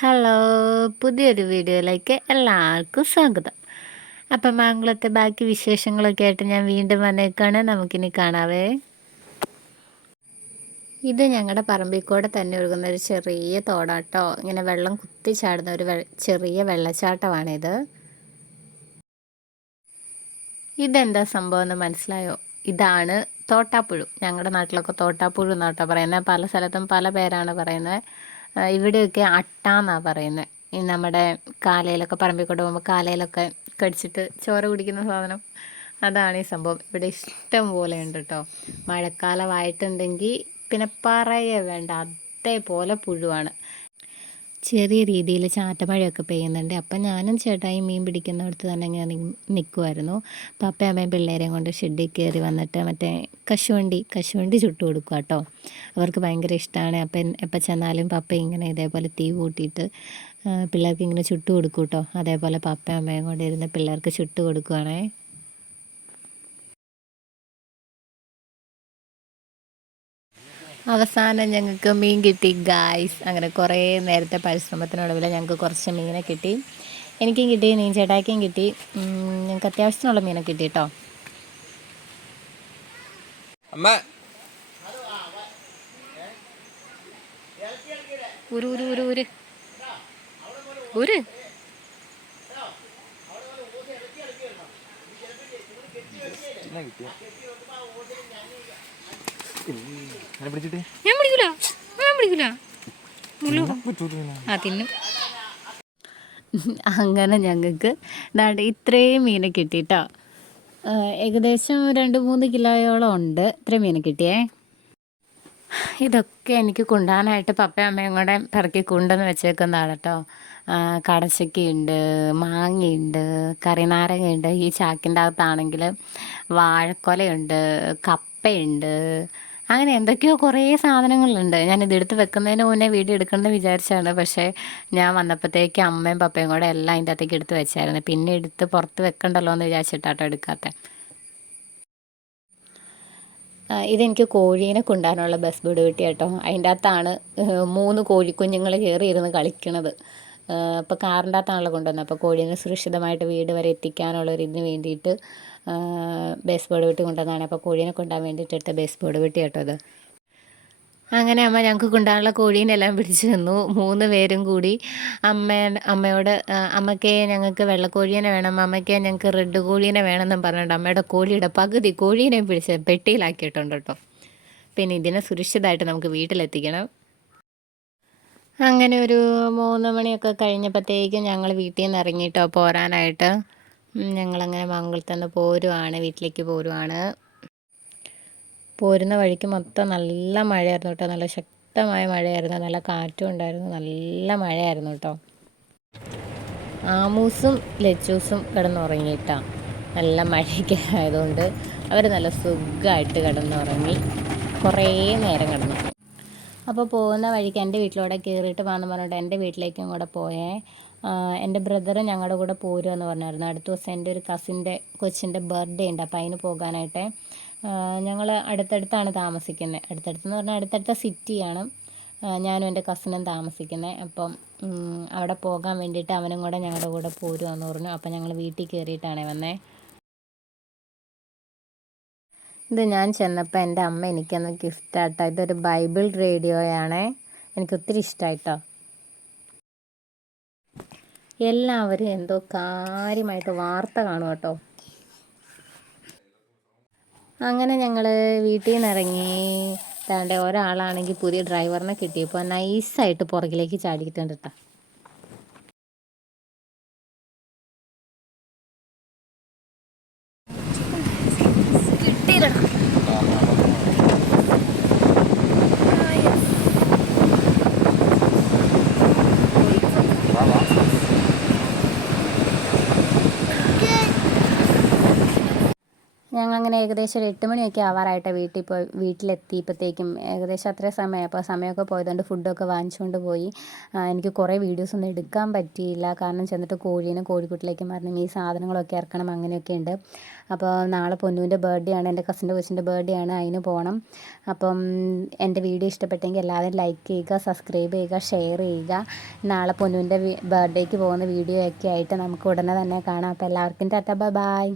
Hello പുതിയൊരു വീഡിയോയിലേക്ക് എല്ലാവർക്കും സ്വാഗതം. അപ്പം മാങ്കുളത്തെ ബാക്കി വിശേഷങ്ങളൊക്കെ ആയിട്ട് ഞാൻ വീണ്ടും വന്നേക്കാണ്. നമുക്കിനി കാണാവേ. ഇത് ഞങ്ങളുടെ പറമ്പിൽ കൂടെ തന്നെ ഒഴുകുന്ന ഒരു ചെറിയ തോടാട്ടോ. ഇങ്ങനെ വെള്ളം കുത്തി ചാടുന്ന ഒരു ചെറിയ വെള്ളച്ചാട്ടമാണിത്. ഇതെന്താ സംഭവം എന്ന് മനസ്സിലായോ? ഇതാണ് തോട്ടാപ്പുഴു. ഞങ്ങളുടെ നാട്ടിലൊക്കെ തോട്ടാപ്പുഴു എന്നാട്ടോ പറയുന്നത്. പല സ്ഥലത്തും പല പേരാണ് പറയുന്നത്. ഇവിടെയൊക്കെ അട്ട എന്നാണ് പറയുന്നത് ഈ നമ്മുടെ കാലയിലൊക്കെ പറമ്പിൽ കൊണ്ട് പോകുമ്പോൾ കാലയിലൊക്കെ കടിച്ചിട്ട് ചോര കുടിക്കുന്ന സാധനം. അതാണ് ഈ സംഭവം. ഇവിടെ ഇഷ്ടം പോലെ ഉണ്ട് കേട്ടോ മഴക്കാലമായിട്ടുണ്ടെങ്കിൽ പിന്നെ പറയേ വേണ്ട. അതേപോലെ പുഴുവാണ്. ചെറിയ രീതിയിൽ ചാറ്റമഴയൊക്കെ പെയ്യുന്നുണ്ട്. അപ്പം ഞാനും ചേട്ടായി മീൻ പിടിക്കുന്നിടത്ത് തന്നെ ഇങ്ങനെ നിൽക്കുമായിരുന്നു പപ്പ അമ്മയും പിള്ളേരെയും കൊണ്ട് ഷെഡിൽ കയറി വന്നിട്ട് മറ്റേ കശുവണ്ടി കശുവണ്ടി ചുട്ടു കൊടുക്കുക കേട്ടോ. അവർക്ക് ഭയങ്കര ഇഷ്ടമാണ് അപ്പം എപ്പോൾ ചെന്നാലും പപ്പ ഇങ്ങനെ ഇതേപോലെ തീ കൂട്ടിയിട്ട് പിള്ളേർക്ക് ഇങ്ങനെ ചുട്ടു കൊടുക്കും കേട്ടോ. അതേപോലെ പപ്പ അമ്മയും ഇരുന്ന് പിള്ളേർക്ക് ചുട്ടു കൊടുക്കുവാണേ. അവസാനം ഞങ്ങൾക്ക് മീൻ കിട്ടി ഗായ്സ് അങ്ങനെ കുറേ നേരത്തെ പരിശ്രമത്തിനൊടുവിൽ ഞങ്ങൾക്ക് കുറച്ച് മീനെ കിട്ടി. എനിക്കും കിട്ടി മീൻ ചേട്ടാക്കിയും കിട്ടി ഞങ്ങൾക്ക് അത്യാവശ്യത്തിനുള്ള മീനെ കിട്ടി കേട്ടോ ഉരു ഉരു ഉരു ഉരു. ഉരു. കിട്ടിയ? ഞാൻ പിടിച്ചിട്ട്? ഞാൻ പിടിക്കൂല. ഞാൻ പിടിക്കൂല. ആ തിന്നും. അങ്ങനെ ഞങ്ങൾക്ക് ദാണ്ട് ഇത്രയും മീനെ കിട്ടിട്ടോ. ഏകദേശം രണ്ട് മൂന്ന് കിലോയോളം ഉണ്ട്. ഇത്രയും മീനെ കിട്ടിയേ. ഇതൊക്കെ എനിക്ക് കൊണ്ടാനായിട്ട് പപ്പയും അമ്മയും കൂടെ പിറക്കി കൊണ്ടെന്ന് വെച്ചേക്കുന്നതാണ് കേട്ടോ കടച്ചക്കയുണ്ട് മാങ്ങയുണ്ട് കറിനാരങ്ങയുണ്ട്. ഈ ചാക്കിന്റെ അകത്താണെങ്കിൽ വാഴക്കൊലയുണ്ട് കപ്പയുണ്ട് അങ്ങനെ എന്തൊക്കെയോ കുറേ സാധനങ്ങളുണ്ട്. ഞാൻ ഇതെടുത്ത് വെക്കുന്നതിന് മുന്നേ വീഡിയോ എടുക്കണമെന്ന് വിചാരിച്ചാണ്. പക്ഷേ ഞാൻ വന്നപ്പോഴത്തേക്ക് അമ്മയും പപ്പയും കൂടെ എല്ലാം അതിന്റെ അകത്തേക്ക് എടുത്ത് വെച്ചായിരുന്നു. പിന്നെ എടുത്ത് പുറത്ത് വെക്കണ്ടല്ലോ എന്ന് വിചാരിച്ചിട്ടാട്ടോ എടുക്കാത്ത. ഇതെനിക്ക് കോഴീനെ കൊണ്ടാനുള്ള ബസ് ബോർഡ് കിട്ടി കേട്ടോ അതിന്റെ അകത്താണ് മൂന്ന് കോഴിക്കുഞ്ഞുങ്ങൾ കയറി ഇരുന്ന് കളിക്കണത്. അപ്പോൾ കാറിന്റെ അകത്താണല്ലോ കൊണ്ടുവന്നത് അപ്പോൾ കോഴീനെ സുരക്ഷിതമായിട്ട് വീട് വരെ എത്തിക്കാനുള്ള ഒരു ഇതിന് വേണ്ടിയിട്ട് ബേസ് ബോർഡ് വെട്ടി കൊണ്ടുവന്നതാണ്. അപ്പോൾ കോഴീനെ കൊണ്ടുപോകാൻ വേണ്ടിയിട്ട് എടുത്ത ബേസ് ബോർഡ് വെട്ടി കേട്ടോ അത്. അങ്ങനെ അമ്മ ഞങ്ങൾക്ക് കൊണ്ടാനുള്ള കോഴീനെല്ലാം പിടിച്ചു തന്നു മൂന്ന് പേരും കൂടി അമ്മ അമ്മയോട് അമ്മയ്ക്ക് ഞങ്ങൾക്ക് വെള്ളക്കോഴീനെ വേണം അമ്മയ്ക്ക് ഞങ്ങൾക്ക് റെഡ് കോഴീനെ വേണമെന്നും പറഞ്ഞിട്ട് അമ്മയുടെ കോഴിയുടെ പകുതി കോഴീനെ പിടിച്ച് പെട്ടിയിലാക്കിയിട്ടുണ്ട് കേട്ടോ പിന്നെ ഇതിനെ സുരക്ഷിതമായിട്ട് നമുക്ക് വീട്ടിലെത്തിക്കണം. അങ്ങനെ ഒരു മൂന്ന് മണിയൊക്കെ കഴിഞ്ഞപ്പോഴത്തേക്കും ഞങ്ങൾ വീട്ടിൽ നിന്ന് ഇറങ്ങിയിട്ടോ പോരാനായിട്ട് ഞങ്ങളങ്ങനെ മംഗളത്തിൽ നിന്ന് പോരുവാണ് വീട്ടിലേക്ക് പോരുവാണ്. പോരുന്ന വഴിക്ക് മൊത്തം നല്ല മഴയായിരുന്നു കേട്ടോ നല്ല ശക്തമായ മഴയായിരുന്നു. നല്ല കാറ്റും ഉണ്ടായിരുന്നു. നല്ല മഴയായിരുന്നു കേട്ടോ ആമൂസും ലച്ചൂസും കിടന്നുറങ്ങിയിട്ടാ. നല്ല മഴയൊക്കെ ആയതുകൊണ്ട് അവർ നല്ല സുഖമായിട്ട് കിടന്നുറങ്ങി. കുറേ നേരം കിടന്നു. അപ്പോൾ പോകുന്ന വഴിക്ക് എന്റെ വീട്ടിലൂടെ കയറിയിട്ട് പോകാമെന്ന് പറഞ്ഞിട്ട് എന്റെ വീട്ടിലേക്കും കൂടെ പോയേ. എന്റെ ബ്രദർ ഞങ്ങളുടെ കൂടെ പോരുമെന്ന് പറഞ്ഞായിരുന്നു. അടുത്ത ദിവസം എന്റെ ഒരു കസിന്റെ കൊച്ചിന്റെ ബർത്ത്ഡേ ഉണ്ട്. അപ്പോൾ അതിന് പോകാനായിട്ട്. ഞങ്ങൾ അടുത്തടുത്താണ് താമസിക്കുന്നത് അടുത്തടുത്തെന്ന് പറഞ്ഞാൽ അടുത്തടുത്ത സിറ്റിയാണ് ഞാനും എന്റെ കസിനും താമസിക്കുന്നത് അപ്പം അവിടെ പോകാൻ വേണ്ടിയിട്ട് അവനും കൂടെ ഞങ്ങളുടെ കൂടെ പോരുമെന്ന് പറഞ്ഞു. അപ്പം ഞങ്ങൾ വീട്ടിൽ കയറിയിട്ടാണ് വന്നേ. ഇത് ഞാൻ ചെന്നപ്പോൾ എന്റെ അമ്മ എനിക്കൊന്ന് ഗിഫ്റ്റായിട്ടോ ഇതൊരു ബൈബിൾ റേഡിയോയാണേ. എനിക്ക് ഒത്തിരി ഇഷ്ടമായിട്ടോ എല്ലാവരും എന്തോ കാര്യമായിട്ട് വാർത്ത കാണും കേട്ടോ അങ്ങനെ ഞങ്ങൾ വീട്ടിൽ നിന്ന് ഇറങ്ങി താണ്ടെ ഒരാളാണെങ്കിൽ പുതിയ ഡ്രൈവറിനെ കിട്ടിയപ്പോൾ നൈസായിട്ട് പുറകിലേക്ക് ചാടിയിട്ടുണ്ട് കേട്ടോ അങ്ങനെ ഏകദേശം ഒരു എട്ട് മണിയൊക്കെ ആവാറായിട്ട് വീട്ടിൽ പോയി വീട്ടിലെത്തിയപ്പോഴത്തേക്കും ഏകദേശം അത്രയും സമയം അപ്പോൾ സമയമൊക്കെ പോയതുകൊണ്ട് ഫുഡൊക്കെ വാങ്ങിച്ചുകൊണ്ട് പോയി. എനിക്ക് കുറേ വീഡിയോസ് ഒന്നും എടുക്കാൻ പറ്റിയില്ല. കാരണം ചെന്നിട്ട് കോഴീനെ കോഴിക്കുട്ടിലേക്ക് മരണം ഈ സാധനങ്ങളൊക്കെ ഇറക്കണം. അങ്ങനെയൊക്കെ ഉണ്ട്. അപ്പോൾ നാളെ പൊന്നുവിന്റെ ബർത്ത്ഡേ ആണ്. എന്റെ കസിന്റെ കൊച്ചിന്റെ ബർത്ത്ഡേ ആണ്. അതിന് പോകണം അപ്പം എന്റെ വീഡിയോ ഇഷ്ടപ്പെട്ടെങ്കിൽ എല്ലാവരും ലൈക്ക് ചെയ്യുക സബ്സ്ക്രൈബ് ചെയ്യുക ഷെയർ ചെയ്യുക. നാളെ പൊന്നുവിന്റെ ബർത്ത്ഡേക്ക് പോകുന്ന വീഡിയോ ഒക്കെ ആയിട്ട് നമുക്ക് ഉടനെ തന്നെ കാണാം. അപ്പോൾ എല്ലാവർക്കും ടാറ്റ ബൈ.